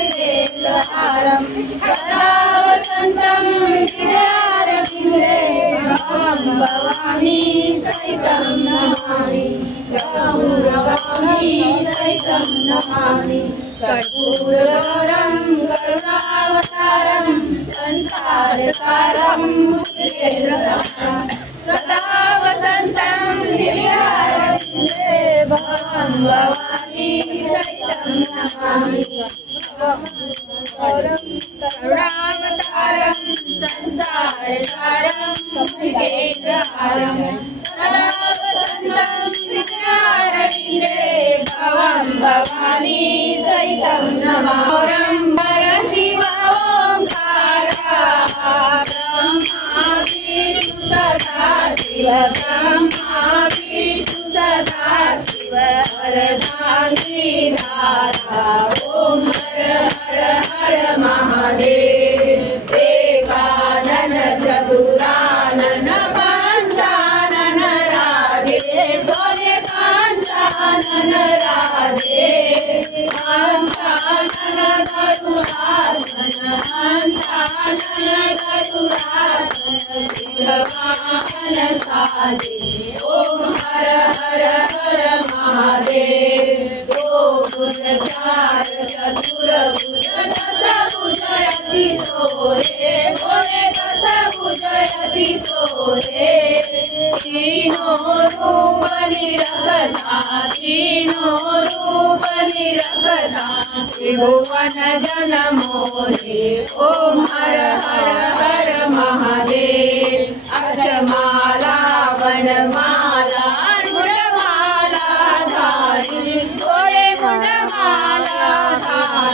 मृगेन्द्रहारं सदा वसन्तं हृदयारविन्दे भवं भवानी सहितं नमामि गौरवाणी सहितं नमामि कर्पूरगौरं करुणावतारं संसारसारं मुकुन्देन्द्रहारं सदा वसन्तं हृदयारविन्दे भवं भवानी सहितं नमामि करुणावतारं संसारसारं मुकुन्देन्द्रहारं सदा वसन्तं हृदयारविन्दे भवं भवानी सहितं नमामि शिव ओंकारा ब्रह्मा विष्णु सदा शिव ब्रह्मा विष्णु सदा शिव वरदान्तिदाता ओम हर हर महादेव एकानन चतुरानन पंचानन राधे सोने पंचानन राधे पंचानन गरुडासन पंचानन गरुडासन विश्ववाहन साजे ओम हर हर हर महादेव दो भुज चार चतुर भुज दश भुज अति सोरे सोरे दश भुज अति सोरे तीनों रूप निरखता तीनों रूप निरखता त्रिभुवन जन मोरे ओम हर हर हर महादेव अक्षमाला वनमाला मुंडमाला धारी गोरे मुंडमाला धारी